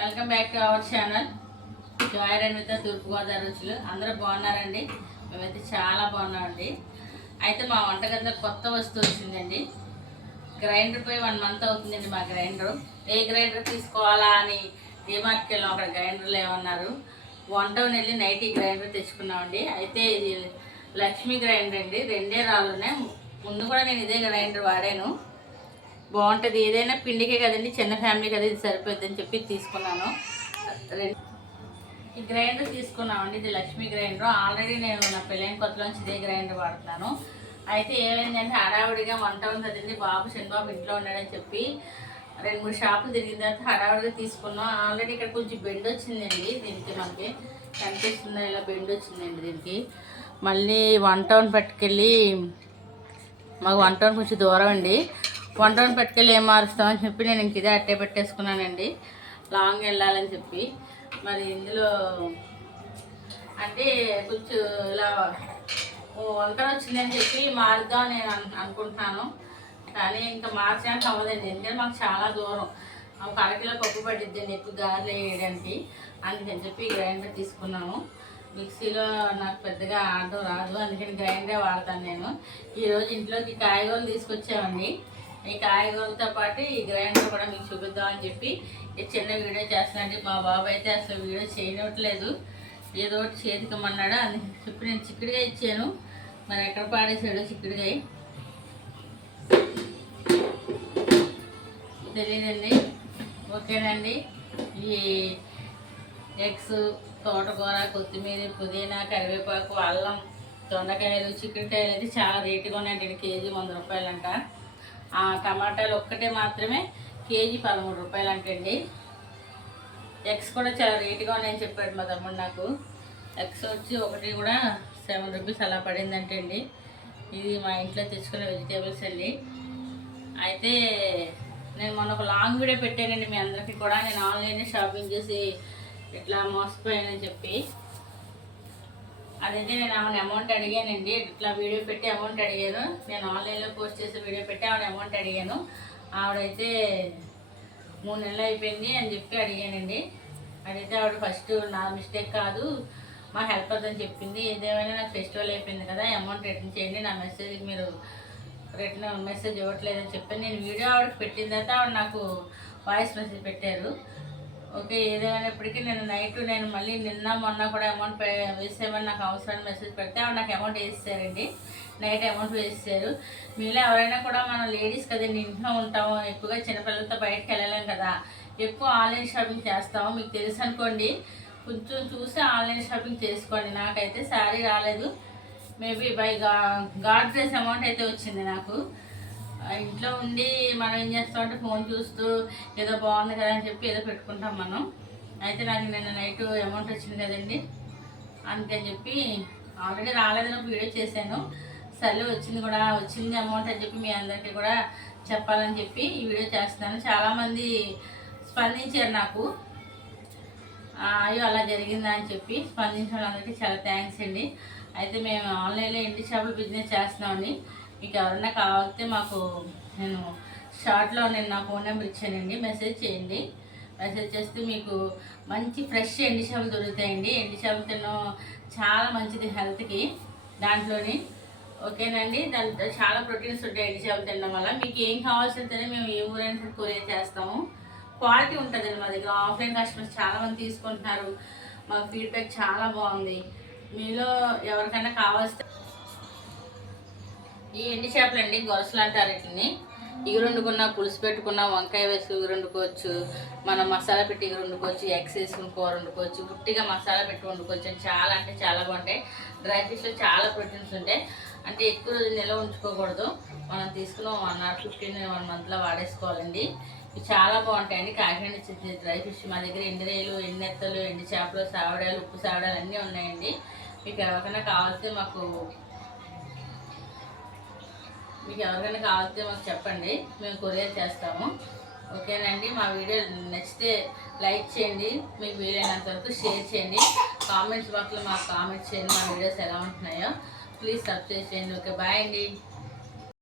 Welcome back to our channel. Joy Ranitha Turpugodavari రుచులు. అందరూ బాగున్నారండి? మేమైతే చాలా బాగున్నామండి. అయితే మా వంటగదిలో కొత్త వస్తువు వచ్చిందండి. గ్రైండర్ పోయి వన్ మంత్ అవుతుందండి మా గ్రైండర్. ఏ గ్రైండర్ తీసుకోవాలా అని డిమార్ట్కి వెళ్ళాం అక్కడ గ్రైండర్లు ఏమన్నారు. వన్ టౌన్ వెళ్ళి నైట్ ఈ గ్రైండర్ తెచ్చుకున్నామండి. అయితే ఇది లక్ష్మీ గ్రైండర్ అండి. రెండే రాళ్ళునే ముందు కూడా నేను ఇదే గ్రైండర్ వాడాను. బాగుంటుంది. ఏదైనా పిండికే కదండి చిన్న ఫ్యామిలీ కదా ఇది సరిపోద్దని చెప్పి తీసుకున్నాను. ఈ గ్రైండర్ తీసుకున్నామండి. ఇది లక్ష్మీ గ్రైండర్ ఆల్రెడీ నేను నా పెళ్ళైన కొత్తలోంచి ఇదే గ్రైండర్ వాడుతున్నాను. అయితే ఏమైందంటే హడావుడిగా వంట ఉంది కదండి. బాబు చంద్రబాబు ఇంట్లో ఉన్నాడని చెప్పి రెండు మూడు షాపులు తిరిగిన తర్వాత హడావుడిగా తీసుకున్నాం. ఆల్రెడీ ఇక్కడ కొంచెం బెండ్ వచ్చిందండి దీనికి మనకి. కనిపిస్తుందా? ఇలా బెండ్ వచ్చిందండి దీనికి. మళ్ళీ వన్ టౌన్ పట్టుకెళ్ళి మాకు వన్ టౌన్ కొంచెం దూరం అండి. వంటను పెట్టుకెళ్ళి ఏం మారుస్తామని చెప్పి నేను ఇంక ఇదే అట్టే పెట్టేసుకున్నానండి. లాంగ్ వెళ్ళాలని చెప్పి. మరి ఇందులో అంటే కొంచెం ఇలా ఓ వంకర వచ్చిందని చెప్పి మారుద్దాం నేను అనుకుంటున్నాను. కానీ ఇంకా మార్చడానికి అవ్వదండి. ఎందుకంటే మాకు చాలా దూరం. ఒక అరకిలో పప్పు పట్టిద్దండి ఎక్కువ గారెలు వేయడానికి. అందుకని చెప్పి గ్రైండర్ తీసుకున్నాము. మిక్సీలో నాకు పెద్దగా ఆడడం రాదు. అందుకని గ్రైండరే వాడతాను నేను. ఈరోజు ఇంట్లోకి కాయగూరలు తీసుకొచ్చామండి. ఈ కాయగూరలతో పాటు ఈ గ్రైండర్ కూడా మీకు చూపిద్దామని చెప్పి ఈ చిన్న వీడియో చేస్తానండి మా బాబు అయితే అసలు వీడియో చేయనట్లేదు. ఏదో ఒకటి చేతికమ్మన్నాడు అందుకని చెప్పి నేను చిక్కుడుగా ఇచ్చాను. మరి ఎక్కడ పాడేసాడో చిక్కుడుగాయ? తెలియదండి. ఓకేనండి. ఈ ఎగ్స్ తోటకూర కొత్తిమీర పుదీనా కరివేపాకు అల్లం దొండకాయలు చిక్కుడుకాయలు అయితే చాలా రేటుగా ఉన్నాయండి కేజీ వంద రూపాయలంట. టమాటాలు ఒక్కటే మాత్రమే కేజీ పదమూడు రూపాయలు అంటండి ఎగ్స్ కూడా చాలా రేటుగా ఉన్నాయని చెప్పాడు మా తమ్ముడు నాకు. ఎగ్స్ వచ్చి ఒకటి కూడా సెవెన్ రూపీస్ అలా పడిందంటే అండి ఇది మా ఇంట్లో తెచ్చుకున్న వెజిటేబుల్స్ అండి. అయితే నేను మొన్న ఒక లాంగ్ వీడియో పెట్టానండి మీ అందరికీ కూడా. నేను ఆన్లైన్ షాపింగ్ చేసి ఇట్లా మోసపోయానని చెప్పి. అదైతే నేను ఆమెను అమౌంట్ అడిగానండి. ఇట్లా వీడియో పెట్టి అమౌంట్ అడిగాను. నేను ఆన్లైన్లో పోస్ట్ చేసి వీడియో పెట్టి ఆవిడ అమౌంట్ అడిగాను. ఆవిడైతే మూడు నెలలు అయిపోయింది అని చెప్పి అడిగానండి. అడిగితే ఆవిడ ఫస్ట్ నా మిస్టేక్ కాదు మా హెల్ప్ అని చెప్పింది. ఏదేమైనా నాకు ఫెస్టివల్ అయిపోయింది కదా అమౌంట్ రిటర్న్ చేయండి. నా మెసేజ్ మీరు రిటర్న్ మెసేజ్ ఇవ్వట్లేదని చెప్పి నేను వీడియో ఆవిడకి పెట్టిన తర్వాత ఆవిడ నాకు వాయిస్ మెసేజ్ పెట్టారు. ఓకే ఏదేమైనప్పటికీ నేను నైట్ నేను మళ్ళీ నిన్న మొన్న కూడా అమౌంట్ పే వేసేమని నాకు అవసరం మెసేజ్ పెడితే ఆవిడ నాకు అమౌంట్ వేసేసారండి. నైట్ అమౌంట్ వేసేసారు. మీలో ఎవరైనా కూడా మనం లేడీస్ కదండి ఇంట్లో ఉంటాము ఎక్కువగా చిన్నపిల్లలతో బయటకు వెళ్ళలేం కదా. ఎక్కువ ఆన్లైన్ షాపింగ్ చేస్తాము. మీకు తెలుసు అనుకోండి కొంచెం చూసి ఆన్లైన్ షాపింగ్ చేసుకోండి. నాకైతే శారీ రాలేదు. మేబీ బై గా గాడ్ డ్రెస్ అమౌంట్ అయితే వచ్చింది నాకు. ఇంట్లో ఉండి మనం ఏం చేస్తాం అంటే ఫోన్ చూస్తూ ఏదో బాగుంది కదా అని చెప్పి ఏదో పెట్టుకుంటాం మనం. అయితే నాకు నిన్న నైట్ అమౌంట్ వచ్చింది కదండి. అందుకని చెప్పి ఆల్రెడీ రాలేదని ఒక వీడియో చేశాను. సర్లే వచ్చింది కూడా వచ్చింది అమౌంట్ అని చెప్పి మీ అందరికీ కూడా చెప్పాలని చెప్పి ఈ వీడియో చేస్తున్నాను. చాలామంది స్పందించారు నాకు. అయ్యో అలా జరిగిందా అని చెప్పి స్పందించిన వాళ్ళందరికీ చాలా థ్యాంక్స్ అండి. అయితే మేము ఆన్లైన్లో ఇంటి షాపులు బిజినెస్ చేస్తున్నామండి మీకు ఎవరైనా కావాలితే మాకు నేను షార్ట్లో నేను నా ఫోన్ నెంబర్ ఇచ్చానండి. మెసేజ్ చేయండి. మెసేజ్ చేస్తే మీకు మంచి ఫ్రెష్ ఎండి చేపలు దొరుకుతాయండి. ఎండి చేపలు తినడం చాలా మంచిది హెల్త్కి దాంట్లోని. ఓకేనండి? దాంట్లో చాలా ప్రోటీన్స్ ఉంటాయి ఎండి చేపలు తినడం వల్ల. మీకు ఏం కావాల్సిందే మేము ఏ ఊరైనా కొరియర్ చేస్తాము. క్వాలిటీ ఉంటుందండి మా దగ్గర. ఆఫ్లైన్ కస్టమర్స్ చాలామంది తీసుకుంటున్నారు. మా ఫీడ్బ్యాక్ చాలా బాగుంది. మీలో ఎవరికైనా కావాల్సి ఈ ఎండి చేపలు అండి గొలుసులు అంటారు వీటిని. ఇగురు వండుకున్న పులుసు పెట్టుకున్న వంకాయ వేసి ఇగురుండుకోవచ్చు మనం మసాలా పెట్టి ఇగురుండుకోవచ్చు ఎగ్స్ వేసుకుని కూర వండుకోవచ్చు గుట్టిగా మసాలా పెట్టి వండుకోవచ్చు. చాలా అంటే చాలా బాగుంటాయి. డ్రై ఫిష్లో చాలా ప్రోటీన్స్ ఉంటాయి. అంటే ఎక్కువ రోజులు నిల్వ ఉంచుకోకూడదు. మనం తీసుకున్న వన్ అవర్ ఫిఫ్టీన్ వన్ మంత్లో వాడేసుకోవాలండి. ఇవి చాలా బాగుంటాయండి. కాకినాడ నుంచి డ్రై ఫిష్ మా దగ్గర ఎండిరేలు ఎండెత్తలు ఎండి చేపలు సావడాలు ఉప్పు సావడాలు అన్నీ ఉన్నాయండి. మీకు ఎవరికైనా కావాల్సి మాకు మీకు ఎవరికైనా కావాలితే మాకు చెప్పండి మేము కొరియర్ చేస్తాము. ఓకేనండి? మా వీడియో నచ్చితే లైక్ చేయండి మీకు వీలైనంత వరకు షేర్ చేయండి. కామెంట్స్ బాక్స్లో మాకు కామెంట్స్ చేయండి మా వీడియోస్ ఎలా ఉంటున్నాయో. ప్లీజ్ సబ్స్క్రైబ్ చేయండి. ఓకే బాయ్ అండి.